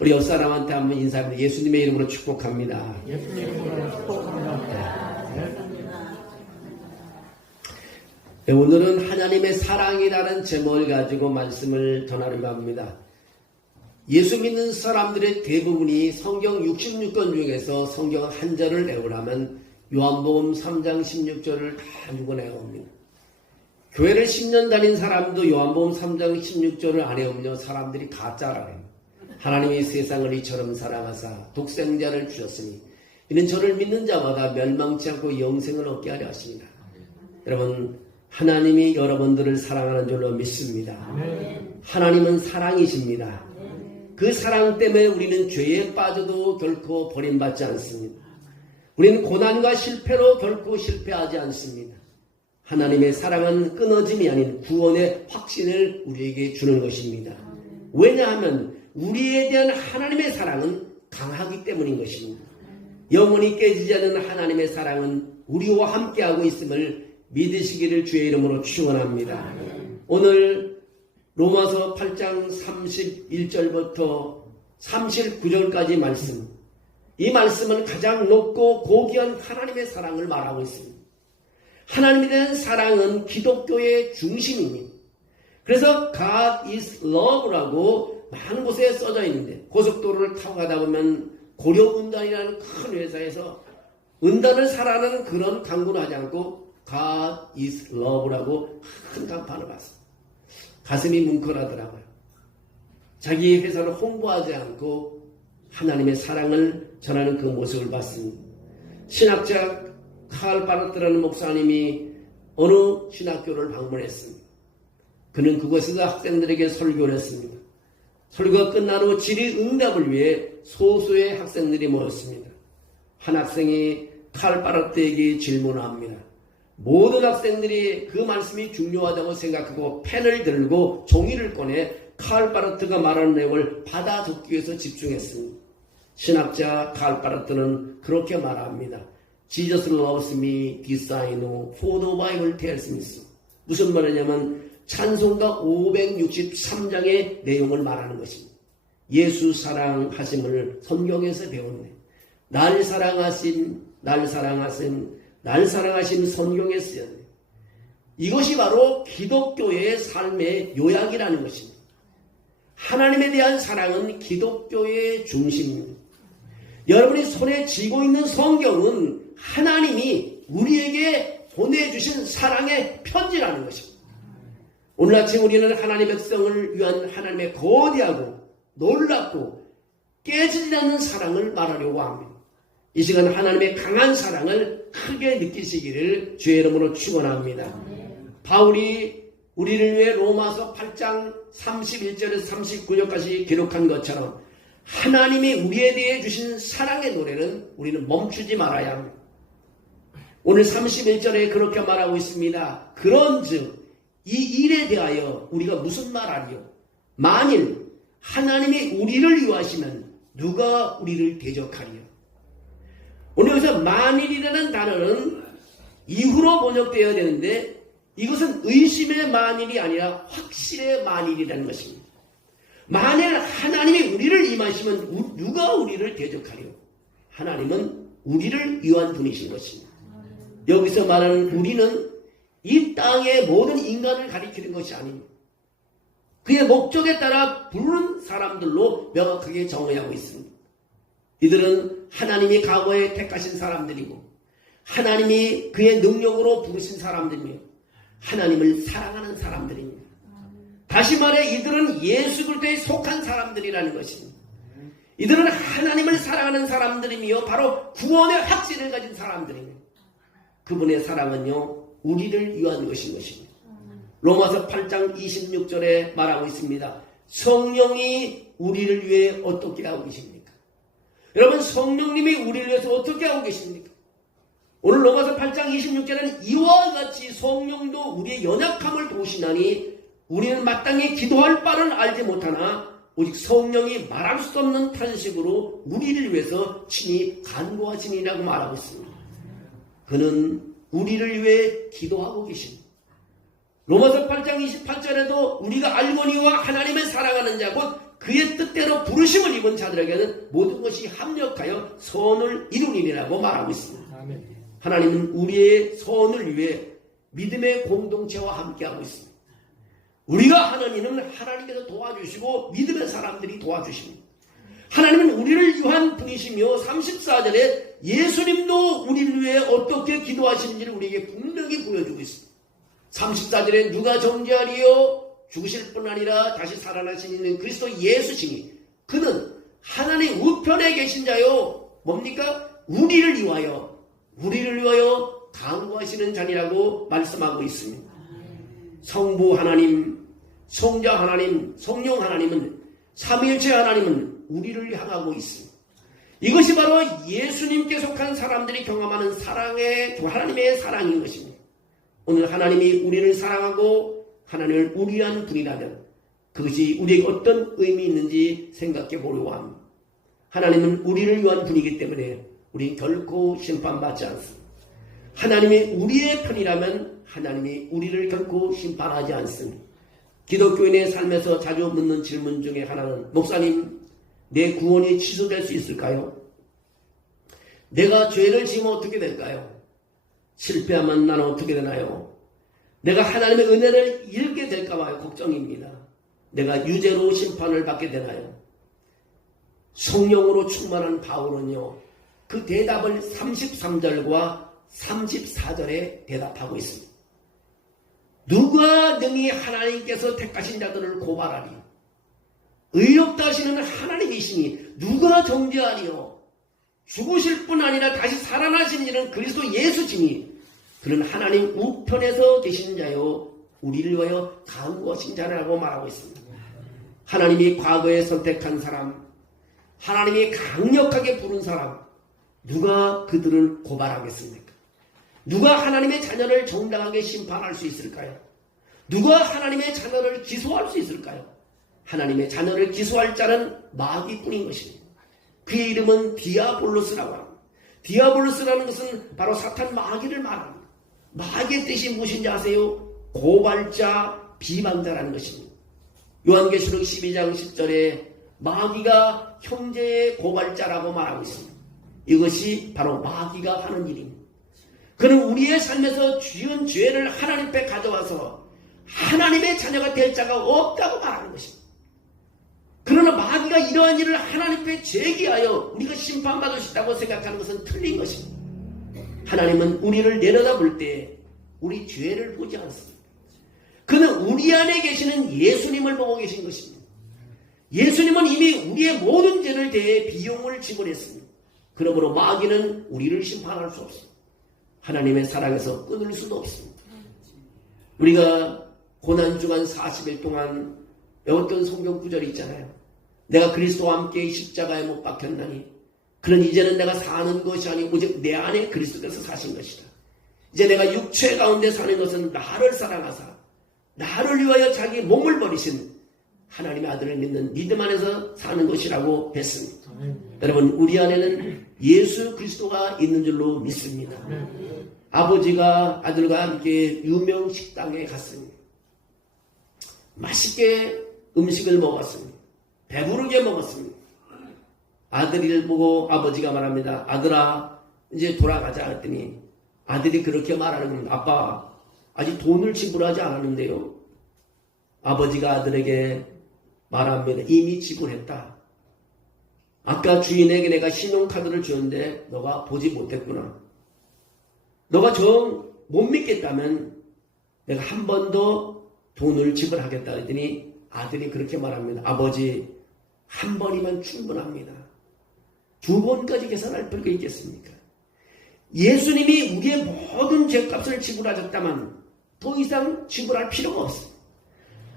우리 옆 사람한테 한번 인사합니다. 예수님의 이름으로 축복합니다. 예수님의 이름으로 축복합니다. 네, 오늘은 하나님의 사랑이라는 제목을 가지고 말씀을 전하려고 합니다. 예수 믿는 사람들의 대부분이 성경 66권 중에서 성경 한 절을 외우라면 요한복음 3장 16절을 가지고 외웁니다. 교회를 10년 다닌 사람도 요한복음 3장 16절을 안 외우며 사람들이 가짜라네요. 하나님이 세상을 이처럼 사랑하사 독생자를 주셨으니 이는 저를 믿는 자마다 멸망치 않고 영생을 얻게 하려 하십니다. 여러분, 하나님이 여러분들을 사랑하는 줄로 믿습니다. 하나님은 사랑이십니다. 그 사랑 때문에 우리는 죄에 빠져도 결코 버림받지 않습니다. 우리는 고난과 실패로 결코 실패하지 않습니다. 하나님의 사랑은 끊어짐이 아닌 구원의 확신을 우리에게 주는 것입니다. 왜냐하면 우리에 대한 하나님의 사랑은 강하기 때문인 것입니다. 영원히 깨지지 않는 하나님의 사랑은 우리와 함께하고 있음을 믿으시기를 주의 이름으로 축원합니다. 오늘 로마서 8장 31절부터 39절까지 말씀, 이 말씀은 가장 높고 고귀한 하나님의 사랑을 말하고 있습니다. 하나님에 대한 사랑은 기독교의 중심입니다. 그래서 God is love라고 많은 곳에 써져 있는데, 고속도로를 타고 가다 보면 고려은단이라는 큰 회사에서 은단을 사랑하는 그런 광고는 하지 않고 God is love라고 큰 간판을 봤습니다. 가슴이 뭉클하더라고요. 자기 회사를 홍보하지 않고 하나님의 사랑을 전하는 그 모습을 봤습니다. 신학자 칼 바르트라는 목사님이 어느 신학교를 방문했습니다. 그는 그곳에서 학생들에게 설교를 했습니다. 설교가 끝난 후 질의응답을 위해 소수의 학생들이 모였습니다. 한 학생이 칼 바르트에게 질문을 합니다. 모든 학생들이 그 말씀이 중요하다고 생각하고 펜을 들고 종이를 꺼내 칼 바르트가 말하는 내용을 받아 적기 위해서 집중했습니다. 신학자 칼 바르트는 그렇게 말합니다. Jesus loves me, this I know, for the Bible tells me so. 무슨 말이냐면 찬송가 563장의 내용을 말하는 것입니다. 예수 사랑하심을 성경에서 배웠네. 날 사랑하신 성경에 쓰였네. 이것이 바로 기독교의 삶의 요약이라는 것입니다. 하나님에 대한 사랑은 기독교의 중심입니다. 여러분이 손에 쥐고 있는 성경은 하나님이 우리에게 보내주신 사랑의 편지라는 것입니다. 오늘 아침 우리는 하나님의 백성을 위한 하나님의 거대하고 놀랍고 깨지지 않는 사랑을 말하려고 합니다. 이 시간 하나님의 강한 사랑을 크게 느끼시기를 주의 이름으로 축원합니다. 바울이 우리를 위해 로마서 8장 31절에서 39절까지 기록한 것처럼 하나님이 우리에 대해 주신 사랑의 노래는 우리는 멈추지 말아야 합니다. 오늘 31절에 그렇게 말하고 있습니다. 그런즉 이 일에 대하여 우리가 무슨 말하리요? 만일 하나님이 우리를 위하시면 누가 우리를 대적하리요? 오늘 여기서 만일이라는 단어는 이후로 번역되어야 되는데 이것은 의심의 만일이 아니라 확실의 만일이라는 것입니다. 만일 하나님이 우리를 임하시면 누가 우리를 대적하리요? 하나님은 우리를 위한 분이신 것입니다. 여기서 말하는 우리는 이 땅의 모든 인간을 가리키는 것이 아닙니다. 그의 목적에 따라 부르는 사람들로 명확하게 정의하고 있습니다. 이들은 하나님이 과거에 택하신 사람들이고 하나님이 그의 능력으로 부르신 사람들이며 하나님을 사랑하는 사람들입니다. 다시 말해 이들은 예수 그리스도에 속한 사람들이라는 것입니다. 이들은 하나님을 사랑하는 사람들이며 바로 구원의 확신을 가진 사람들입니다. 그분의 사랑은요 우리를 위한 것인 것입니다. 로마서 8장 26절에 말하고 있습니다. 성령이 우리를 위해 어떻게 하고 계십니까? 여러분 성령님이 우리를 위해서 어떻게 하고 계십니까? 오늘 로마서 8장 26절에는 이와 같이 성령도 우리의 연약함을 도우시나니 우리는 마땅히 기도할 바를 알지 못하나 오직 성령이 말할 수 없는 탄식으로 우리를 위해서 친히 간구하시니라고 말하고 있습니다. 그는 우리를 위해 기도하고 계십니다. 로마서 8장 28절에도 우리가 알거니와 하나님을 사랑하는 자 곧 그의 뜻대로 부르심을 입은 자들에게는 모든 것이 합력하여 선을 이루니라고 말하고 있습니다. 아멘. 하나님은 우리의 선을 위해 믿음의 공동체와 함께하고 있습니다. 우리가 하는 일은 하나님께서 도와주시고 믿음의 사람들이 도와주십니다. 하나님은 우리를 위한 분이시며 34절에 예수님도 우리를 위해 어떻게 기도하시는지를 우리에게 분명히 보여주고 있습니다. 34절에 누가 정죄하리요? 죽으실 뿐 아니라 다시 살아나신 있는 그리스도 예수시니 그는 하나님 우편에 계신 자요. 뭡니까? 우리를 위하여 간구하시는 자니라고 말씀하고 있습니다. 성부 하나님, 성자 하나님, 성령 하나님은 삼위일체 하나님은 우리를 향하고 있습니다. 이것이 바로 예수님께 속한 사람들이 경험하는 하나님의 사랑인 것입니다. 오늘 하나님이 우리를 사랑하고 하나님을 우리한 분이라면 그것이 우리에게 어떤 의미 있는지 생각해 보려고 합니다. 하나님은 우리를 위한 분이기 때문에 우리는 결코 심판받지 않습니다. 하나님이 우리의 편이라면 하나님이 우리를 결코 심판하지 않습니다. 기독교인의 삶에서 자주 묻는 질문 중에 하나는 목사님, 내 구원이 취소될 수 있을까요? 내가 죄를 지으면 어떻게 될까요? 실패하면 나는 어떻게 되나요? 내가 하나님의 은혜를 잃게 될까봐 걱정입니다. 내가 유죄로 심판을 받게 되나요? 성령으로 충만한 바울은요, 그 대답을 33절과 34절에 대답하고 있습니다. 누가 능히 하나님께서 택하신 자들을 고발하리? 의롭다 하시는 하나님이시니 누가 정죄하리요? 죽으실 뿐 아니라 다시 살아나신 이는 그리스도 예수시니 그는 하나님 우편에서 계신 자요 우리를 위하여 간구하신 자라고 말하고 있습니다. 하나님이 과거에 선택한 사람, 하나님이 강력하게 부른 사람, 누가 그들을 고발하겠습니까? 누가 하나님의 자녀를 정당하게 심판할 수 있을까요? 누가 하나님의 자녀를 기소할 수 있을까요? 하나님의 자녀를 기소할 자는 마귀뿐인 것입니다. 그의 이름은 디아볼로스라고 합니다. 디아볼로스라는 것은 바로 사탄 마귀를 말합니다. 마귀의 뜻이 무엇인지 아세요? 고발자, 비방자라는 것입니다. 요한계시록 12장 10절에 마귀가 형제의 고발자라고 말하고 있습니다. 이것이 바로 마귀가 하는 일입니다. 그는 우리의 삶에서 지은 죄를 하나님 앞에 가져와서 하나님의 자녀가 될 자가 없다고 말하는 것입니다. 그러나 마귀가 이러한 일을 하나님 앞에 제기하여 우리가 심판받을 수 있다고 생각하는 것은 틀린 것입니다. 하나님은 우리를 내려다볼 때 우리 죄를 보지 않습니다. 그는 우리 안에 계시는 예수님을 보고 계신 것입니다. 예수님은 이미 우리의 모든 죄를 대해 비용을 지불했습니다. 그러므로 마귀는 우리를 심판할 수 없습니다. 하나님의 사랑에서 끊을 수도 없습니다. 우리가 고난주간 40일 동안 배웠던 성경 구절이 있잖아요. 내가 그리스도와 함께 십자가에 못 박혔나니 그는 이제는 내가 사는 것이 아니고 오직 내 안에 그리스도께서 사신 것이다. 이제 내가 육체 가운데 사는 것은 나를 사랑하사 나를 위하여 자기 몸을 버리신 하나님의 아들을 믿는 믿음 안에서 사는 것이라고 했습니다. 여러분, 우리 안에는 예수 그리스도가 있는 줄로 믿습니다. 아버지가 아들과 함께 유명 식당에 갔습니다. 맛있게 음식을 먹었습니다. 배부르게 먹었습니다. 아들을 보고 아버지가 말합니다. 아들아, 이제 돌아가자 했더니 아들이 그렇게 말하는 겁니다. 아빠, 아직 돈을 지불하지 않았는데요. 아버지가 아들에게 말합니다. 이미 지불했다. 아까 주인에게 내가 신용카드를 줬는데 너가 보지 못했구나. 너가 정 못 믿겠다면 내가 한 번 더 돈을 지불하겠다 했더니 아들이 그렇게 말합니다. 아버지, 한 번이면 충분합니다. 두 번까지 계산할 필요가 있겠습니까? 예수님이 우리의 모든 죄값을 지불하셨다면 더 이상 지불할 필요가 없습니다.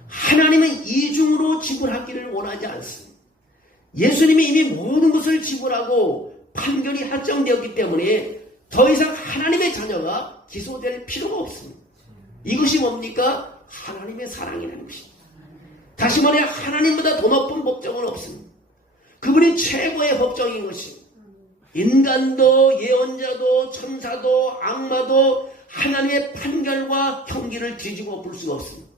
하나님은 이중으로 지불하기를 원하지 않습니다. 예수님이 이미 모든 것을 지불하고 판결이 확정되었기 때문에 더 이상 하나님의 자녀가 기소될 필요가 없습니다. 이것이 뭡니까? 하나님의 사랑이라는 것입니다. 다시 말해 하나님보다 더 높은 법정은 없습니다. 그분이 최고의 법정인 것입니다. 인간도 예언자도 천사도 악마도 하나님의 판결과 형기를 뒤집어 볼 수가 없습니다.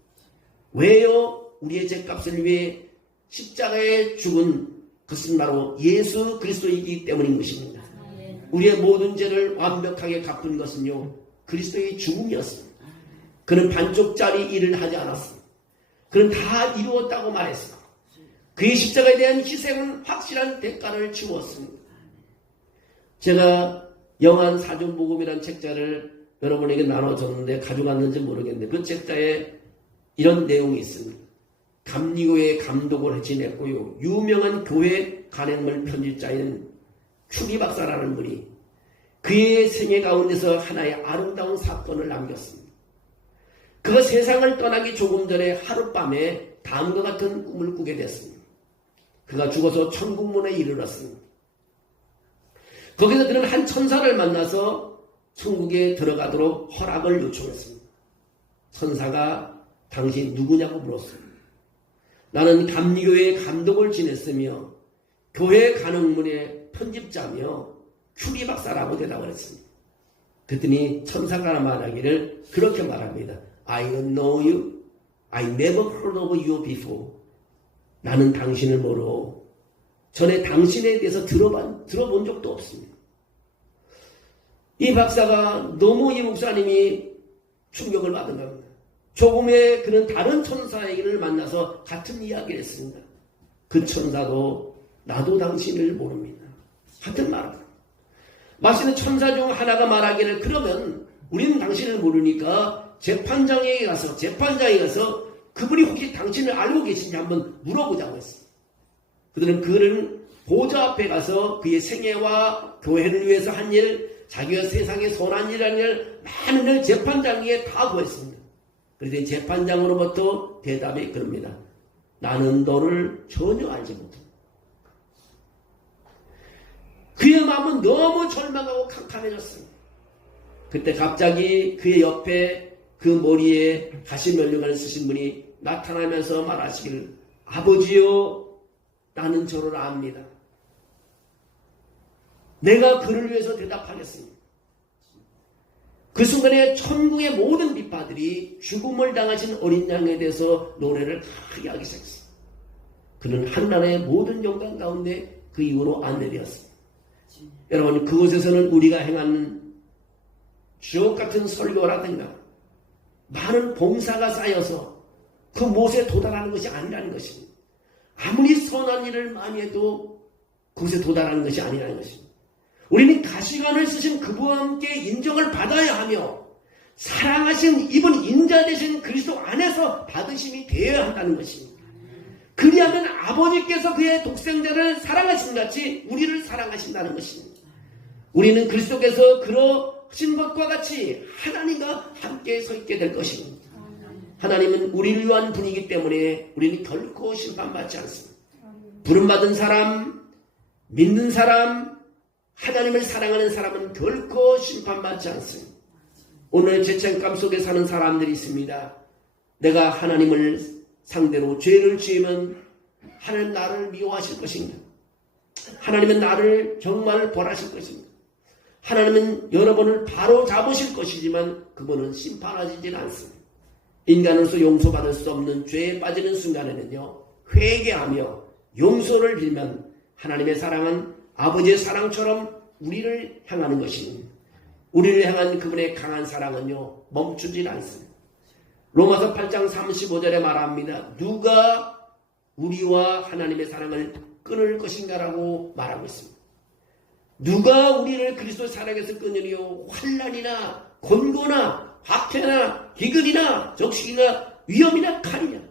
왜요? 우리의 죄값을 위해 십자가에 죽은 그것은 바로 예수 그리스도이기 때문인 것입니다. 우리의 모든 죄를 완벽하게 갚은 것은요, 그리스도의 죽음이었습니다. 그는 반쪽짜리 일을 하지 않았습니다. 그는 다 이루었다고 말했습니다. 그의 십자가에 대한 희생은 확실한 대가를 치루었습니다. 제가 영한 사전복음이라는 책자를 여러분에게 나눠줬는데 가져갔는지 모르겠는데 그 책자에 이런 내용이 있습니다. 감리교회 감독을 지냈고요, 유명한 교회 간행물 편집자인 큐비 박사라는 분이 그의 생애 가운데서 하나의 아름다운 사건을 남겼습니다. 그가 세상을 떠나기 조금 전에 하룻밤에 다음과 같은 꿈을 꾸게 됐습니다. 그가 죽어서 천국문에 이르렀습니다. 거기서 그는 한 천사를 만나서 천국에 들어가도록 허락을 요청했습니다. 천사가 당신 누구냐고 물었습니다. 나는 감리교회 감독을 지냈으며 교회 간흥문의 편집자며 큐리 박사라고 대답을 했습니다. 그랬더니 천사가 말하기를 그렇게 말합니다. I don't know you. I never heard of you before. 나는 당신을 모르고 전에 당신에 대해서 들어본 적도 없습니다. 이 박사가 너무 이 목사님이 충격을 받은 겁니다. 조금의 그는 다른 천사에게를 만나서 같은 이야기를 했습니다. 그 천사도 나도 당신을 모릅니다. 같은 말을. 마치는 천사 중 하나가 말하기를 그러면 우리는 당신을 모르니까 재판장에게 가서 그분이 혹시 당신을 알고 계신지 한번 물어보자고 했습니다. 그들은 보좌 앞에 가서 그의 생애와 교회를 위해서 한 일, 자기가 세상에 선한 일이라는 일, 많은 일 재판장에게 다 구했습니다. 그런데 재판장으로부터 대답이 그럽니다. 나는 너를 전혀 알지 못한다. 그의 마음은 너무 절망하고 캄캄해졌습니다. 그때 갑자기 그의 옆에 그 머리에 가시면류관을 쓰신 분이 나타나면서 말하시기를 아버지요, 나는 저를 압니다. 내가 그를 위해서 대답하겠습니다. 그 순간에 천국의 모든 빛파들이 죽음을 당하신 어린 양에 대해서 노래를 크게 하기 시작했습니다. 그는 한나라의 모든 영광 가운데 그 이후로 안내되었습니다. 여러분, 그곳에서는 우리가 행한 주옥 같은 설교라든가 많은 봉사가 쌓여서 그 못에 도달하는 것이 아니라는 것입니다. 아무리 선한 일을 많이 해도 그것에 도달하는 것이 아니라는 것입니다. 우리는 가시관을 쓰신 그분과 함께 인정을 받아야 하며 사랑하신 이분 인자 되신 그리스도 안에서 받으심이 되어야 한다는 것입니다. 그리하면 아버지께서 그의 독생자를 사랑하신 같이 우리를 사랑하신다는 것입니다. 우리는 그리스도께서 그러신 것과 같이 하나님과 함께 서 있게 될 것입니다. 하나님은 우리를 위한 분이기 때문에 우리는 결코 심판받지 않습니다. 부름받은 사람, 믿는 사람, 하나님을 사랑하는 사람은 결코 심판받지 않습니다. 오늘 죄책감 속에 사는 사람들이 있습니다. 내가 하나님을 상대로 죄를 지으면 하나님 나를 미워하실 것인가? 하나님은 나를 정말 벌하실 것입니다. 하나님은 여러분을 바로 잡으실 것이지만 그분은 심판하시진 않습니다. 인간으로서 용서받을 수 없는 죄에 빠지는 순간에는요, 회개하며 용서를 빌면 하나님의 사랑은 아버지의 사랑처럼 우리를 향하는 것입니다. 우리를 향한 그분의 강한 사랑은요, 멈추질 않습니다. 로마서 8장 35절에 말합니다. 누가 우리와 하나님의 사랑을 끊을 것인가라고 말하고 있습니다. 누가 우리를 그리스도 사랑에서 끊으리요? 환난이나 곤고나 박해나 기근이나 적식이나 위험이나 칼이냐.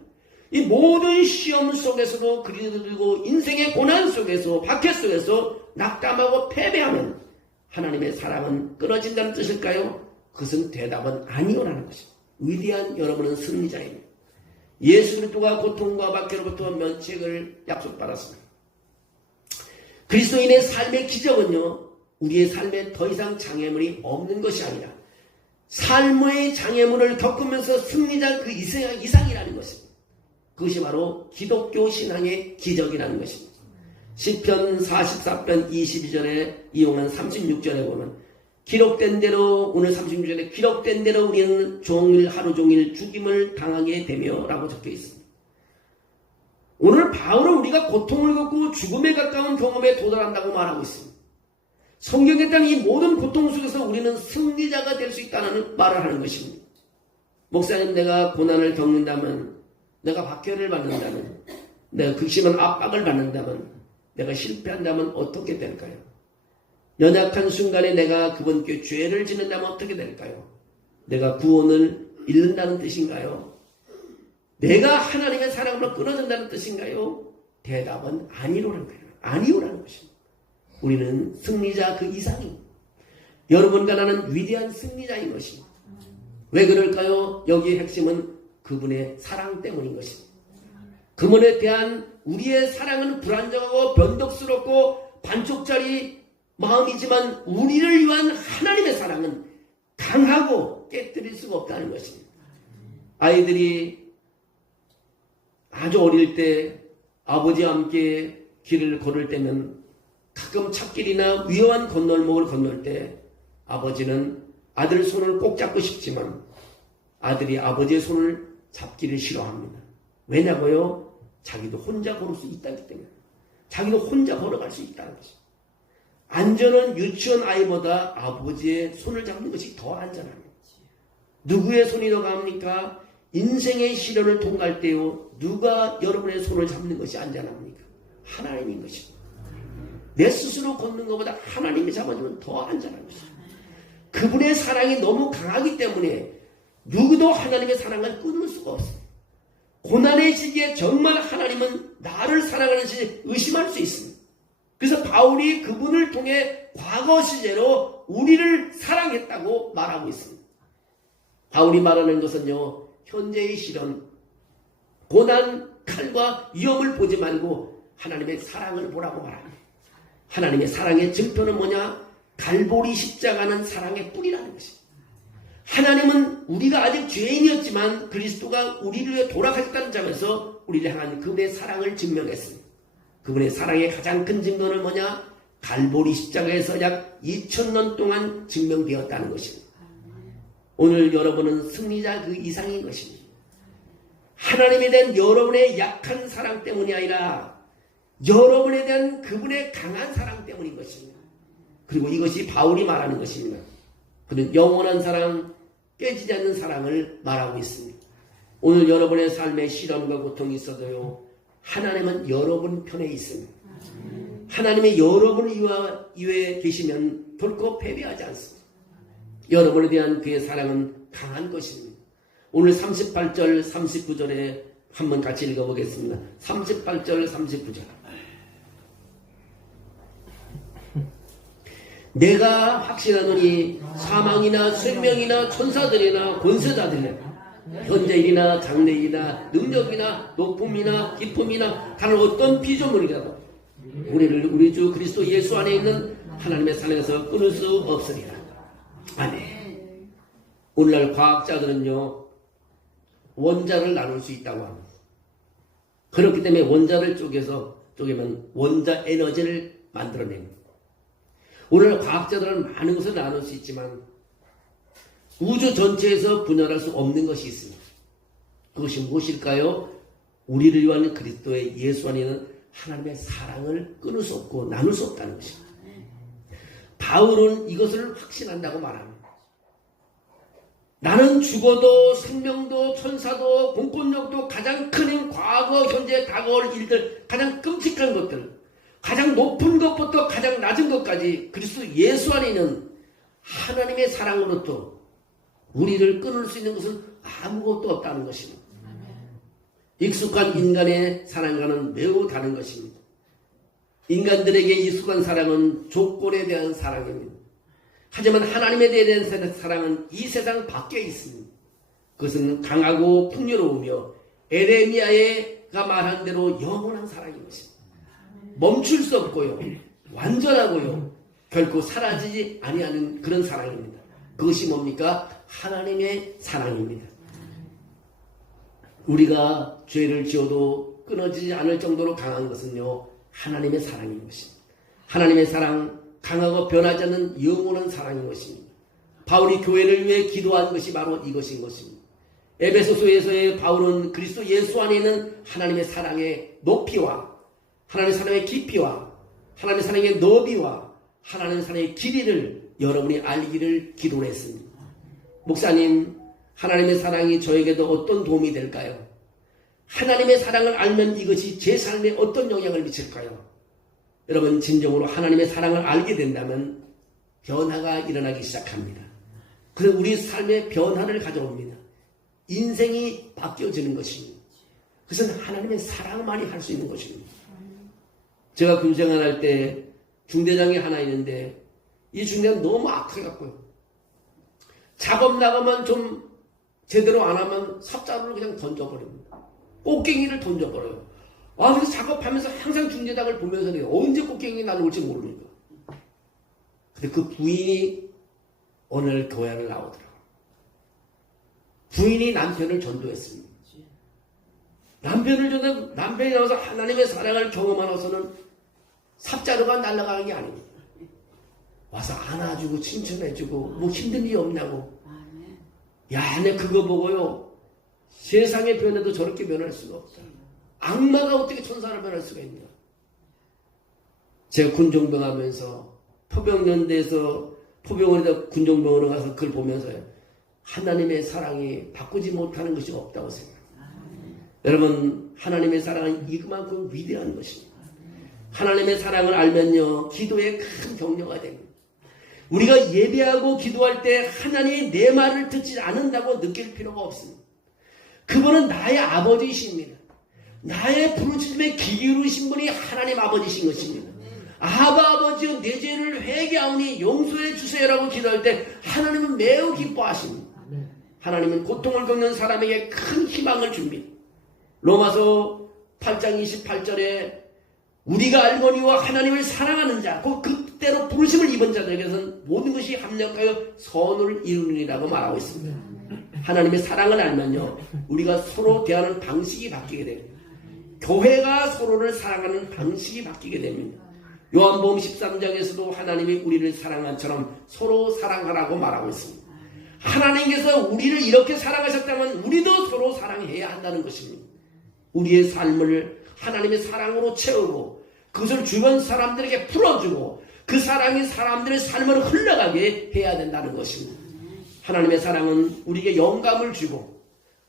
이 모든 시험 속에서도 그리고 인생의 고난 속에서 박해 속에서 낙담하고 패배하면 하나님의 사랑은 끊어진다는 뜻일까요? 그것은 대답은 아니오라는 것입니다. 위대한 여러분은 승리자입니다. 예수 그리스도가 고통과 박해로부터 면책을 약속받았습니다. 그리스도인의 삶의 기적은요, 우리의 삶에 더 이상 장애물이 없는 것이 아니라 삶의 장애물을 겪으면서 승리자 그 이상이라는 것입니다. 그것이 바로 기독교 신앙의 기적이라는 것입니다. 시편 44편 22절에 이용한 36절에 보면 기록된 대로, 오늘 36절에 기록된 대로 우리는 종일 하루 종일 죽임을 당하게 되며 라고 적혀 있습니다. 오늘 바울은 우리가 고통을 겪고 죽음에 가까운 경험에 도달한다고 말하고 있습니다. 성경에 따른 이 모든 고통 속에서 우리는 승리자가 될 수 있다는 말을 하는 것입니다. 목사님, 내가 고난을 겪는다면, 내가 박해를 받는다면, 내가 극심한 압박을 받는다면, 내가 실패한다면 어떻게 될까요? 연약한 순간에 내가 그분께 죄를 짓는다면 어떻게 될까요? 내가 구원을 잃는다는 뜻인가요? 내가 하나님의 사랑으로 끊어진다는 뜻인가요? 대답은 아니로라는 거예요. 아니오라는 것입니다. 우리는 승리자 그 이상입니다. 여러분과 나는 위대한 승리자인 것입니다. 왜 그럴까요? 여기의 핵심은 그분의 사랑 때문인 것입니다. 그분에 대한 우리의 사랑은 불안정하고 변덕스럽고 반쪽짜리 마음이지만 우리를 위한 하나님의 사랑은 강하고 깨뜨릴 수가 없다는 것입니다. 아이들이 아주 어릴 때 아버지와 함께 길을 걸을 때는 가끔 찻길이나 위험한 건널목을 건널 때 아버지는 아들 손을 꼭 잡고 싶지만 아들이 아버지의 손을 잡기를 싫어합니다. 왜냐고요? 자기도 혼자 걸을 수 있다기 때문에. 자기도 혼자 걸어갈 수 있다는 것입니다. 안전은 유치원 아이보다 아버지의 손을 잡는 것이 더 안전합니다. 누구의 손이 더 강합니까? 인생의 시련을 통과할 때요, 누가 여러분의 손을 잡는 것이 안전합니까? 하나님인 것입니다. 내 스스로 걷는 것보다 하나님이 잡아주면 더 안전한 것입니다. 그분의 사랑이 너무 강하기 때문에 누구도 하나님의 사랑을 끊을 수가 없습니다. 고난의 시기에 정말 하나님은 나를 사랑하는지 의심할 수 있습니다. 그래서 바울이 그분을 통해 과거 시제로 우리를 사랑했다고 말하고 있습니다. 바울이 말하는 것은요, 현재의 시련, 고난, 칼과 위험을 보지 말고 하나님의 사랑을 보라고 말합니다. 하나님의 사랑의 증표는 뭐냐? 갈보리 십자가는 사랑의 뿌리라는 것입니다. 하나님은 우리가 아직 죄인이었지만 그리스도가 우리를 위해 돌아가셨다는 점에서 우리를 향한 그분의 사랑을 증명했습니다. 그분의 사랑의 가장 큰 증거는 뭐냐? 갈보리 십자가에서 약 2000년 동안 증명되었다는 것입니다. 오늘 여러분은 승리자 그 이상인 것입니다. 하나님에 대한 여러분의 약한 사랑 때문이 아니라 여러분에 대한 그분의 강한 사랑 때문인 것입니다. 그리고 이것이 바울이 말하는 것입니다. 그는 영원한 사랑, 깨지지 않는 사랑을 말하고 있습니다. 오늘 여러분의 삶에 시련과 고통이 있어도요, 하나님은 여러분 편에 있습니다. 하나님의 여러분 이외에 계시면 결코 패배하지 않습니다. 여러분에 대한 그의 사랑은 강한 것입니다. 오늘 38절, 39절에 한번 같이 읽어보겠습니다. 38절, 39절. 내가 확신하노니 사망이나 생명이나 천사들이나 권세자들이나 현재일이나 장래일이나 능력이나 높음이나 깊음이나 다른 어떤 피조물이라도 우리를 우리 주 그리스도 예수 안에 있는 하나님의 사랑에서 끊을 수 없으리라. 아멘. 오늘날 과학자들은요, 원자를 나눌 수 있다고 합니다. 그렇기 때문에 원자를 쪼개면 원자 에너지를 만들어냅니다. 오늘 과학자들은 많은 것을 나눌 수 있지만 우주 전체에서 분열할 수 없는 것이 있습니다. 그것이 무엇일까요? 우리를 위한 그리스도의 예수 안에 있는 하나님의 사랑을 끊을 수 없고 나눌 수 없다는 것입니다. 바울은 이것을 확신한다고 말합니다. 나는 죽어도 생명도 천사도 공권력도 가장 큰 힘, 과거, 현재, 다가올 일들, 가장 끔찍한 것들, 가장 높은 것부터 가장 낮은 것까지 그리스도 예수 안에 있는 하나님의 사랑으로부터 우리를 끊을 수 있는 것은 아무것도 없다는 것입니다. 익숙한 인간의 사랑과는 매우 다른 것입니다. 인간들에게 익숙한 사랑은 조건에 대한 사랑입니다. 하지만 하나님에 대한 사랑은 이 세상 밖에 있습니다. 그것은 강하고 풍요로우며 에레미야가 말한 대로 영원한 사랑인 것입니다. 멈출 수 없고요, 완전하고요, 결코 사라지지 아니하는 그런 사랑입니다. 그것이 뭡니까? 하나님의 사랑입니다. 우리가 죄를 지어도 끊어지지 않을 정도로 강한 것은요, 하나님의 사랑인 것입니다. 하나님의 사랑, 강하고 변하지 않는 영원한 사랑인 것입니다. 바울이 교회를 위해 기도한 것이 바로 이것인 것입니다. 에베소서에서의 바울은 그리스도 예수 안에 있는 하나님의 사랑의 높이와 하나님의 사랑의 깊이와 하나님의 사랑의 너비와 하나님의 사랑의 길이를 여러분이 알기를 기도를 했습니다. 목사님, 하나님의 사랑이 저에게도 어떤 도움이 될까요? 하나님의 사랑을 알면 이것이 제 삶에 어떤 영향을 미칠까요? 여러분, 진정으로 하나님의 사랑을 알게 된다면 변화가 일어나기 시작합니다. 그래서 우리 삶에 변화를 가져옵니다. 인생이 바뀌어지는 것입니다. 그것은 하나님의 사랑만이 할 수 있는 것입니다. 제가 군생활할 때 중대장이 하나 있는데 이 중대장 너무 악해갖고요. 작업 나가면 좀 제대로 안 하면 삽자루를 그냥 던져버립니다. 꽃갱이를 던져버려요. 그래서 작업하면서 항상 중대장을 보면서 언제 꽃갱이 날아올지 모릅니까? 근데 그 부인이 오늘 교회를 나오더라고요. 부인이 남편을 전도했습니다. 남편이 나와서 하나님의 사랑을 경험하고서는 삽자루가 날아가는 게 아닙니다. 와서 안아주고 칭찬해주고 뭐 힘든 일이 없냐고. 야, 내 그거 보고요. 세상의 변해도 저렇게 변할 수가 없다. 악마가 어떻게 천사를 변할 수가 있냐. 제가 군종병하면서 포병연대에서 포병원에다 군종병원에 가서 그걸 보면서요. 하나님의 사랑이 바꾸지 못하는 것이 없다고 생각합니다. 여러분, 하나님의 사랑은 이만큼 위대한 것입니다. 하나님의 사랑을 알면요, 기도에 큰 격려가 됩니다. 우리가 예배하고 기도할 때 하나님이 내 말을 듣지 않는다고 느낄 필요가 없습니다. 그분은 나의 아버지이십니다. 나의 부르짖음에 귀 기울이신 분이 하나님 아버지이신 것입니다. 아바 아버지여 내 죄를 회개하오니 용서해 주세요라고 기도할 때 하나님은 매우 기뻐하십니다. 하나님은 고통을 겪는 사람에게 큰 희망을 줍니다. 로마서 8장 28절에 우리가 알거니와 하나님을 사랑하는 자, 그때로 부르심을 입은 자들에게서는 모든 것이 합력하여 선을 이루느니라고 말하고 있습니다. 하나님의 사랑을 알면요, 우리가 서로 대하는 방식이 바뀌게 됩니다. 교회가 서로를 사랑하는 방식이 바뀌게 됩니다. 요한복음 13장에서도 하나님이 우리를 사랑한 처럼 서로 사랑하라고 말하고 있습니다. 하나님께서 우리를 이렇게 사랑하셨다면 우리도 서로 사랑해야 한다는 것입니다. 우리의 삶을 하나님의 사랑으로 채우고 그것을 주변 사람들에게 풀어주고 그 사랑이 사람들의 삶으로 흘러가게 해야 된다는 것입니다. 하나님의 사랑은 우리에게 영감을 주고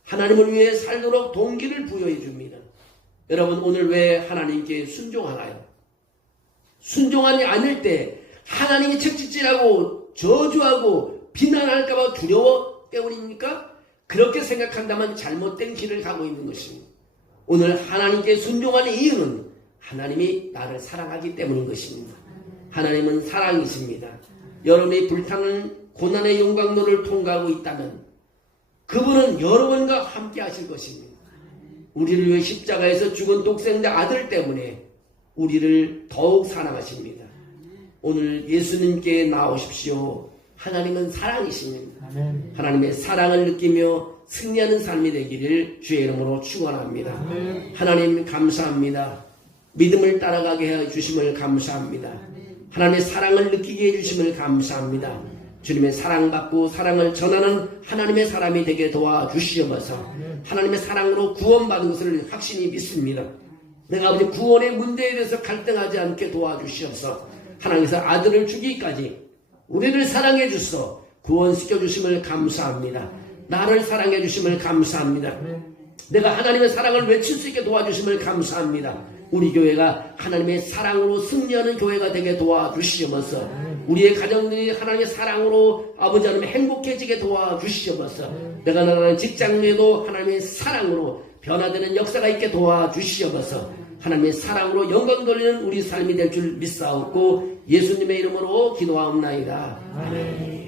하나님을 위해 살도록 동기를 부여해 줍니다. 여러분, 오늘 왜 하나님께 순종하나요? 순종하지 않을 때 하나님이 책짓질하고 저주하고 비난할까봐 두려워 때문입니까? 그렇게 생각한다면 잘못된 길을 가고 있는 것입니다. 오늘 하나님께 순종하는 이유는 하나님이 나를 사랑하기 때문인 것입니다. 하나님은 사랑이십니다. 여러분이 불타는 고난의 용광로를 통과하고 있다면 그분은 여러분과 함께 하실 것입니다. 우리를 위해 십자가에서 죽은 독생자 아들 때문에 우리를 더욱 사랑하십니다. 오늘 예수님께 나오십시오. 하나님은 사랑이십니다. 하나님의 사랑을 느끼며 승리하는 삶이 되기를 주의 이름으로 축원합니다. 하나님 감사합니다. 믿음을 따라가게 해주심을 감사합니다. 하나님의 사랑을 느끼게 해주심을 감사합니다. 주님의 사랑받고 사랑을 전하는 하나님의 사람이 되게 도와주시옵소서. 하나님의 사랑으로 구원받은 것을 확신히 믿습니다. 내가 아버지 구원의 문제에 대해서 갈등하지 않게 도와주시옵소서. 하나님께서 아들을 주기까지 우리를 사랑해 주소 구원시켜 주심을 감사합니다. 나를 사랑해 주심을 감사합니다. 내가 하나님의 사랑을 외칠 수 있게 도와주심을 감사합니다. 우리 교회가 하나님의 사랑으로 승리하는 교회가 되게 도와주시옵소서. 우리의 가정들이 하나님의 사랑으로 아버지 하나님 행복해지게 도와주시옵소서. 내가 나가는 직장에도 하나님의 사랑으로 변화되는 역사가 있게 도와주시옵소서. 하나님의 사랑으로 영광 돌리는 우리 삶이 될 줄 믿사옵고 예수님의 이름으로 기도하옵나이다. 아멘.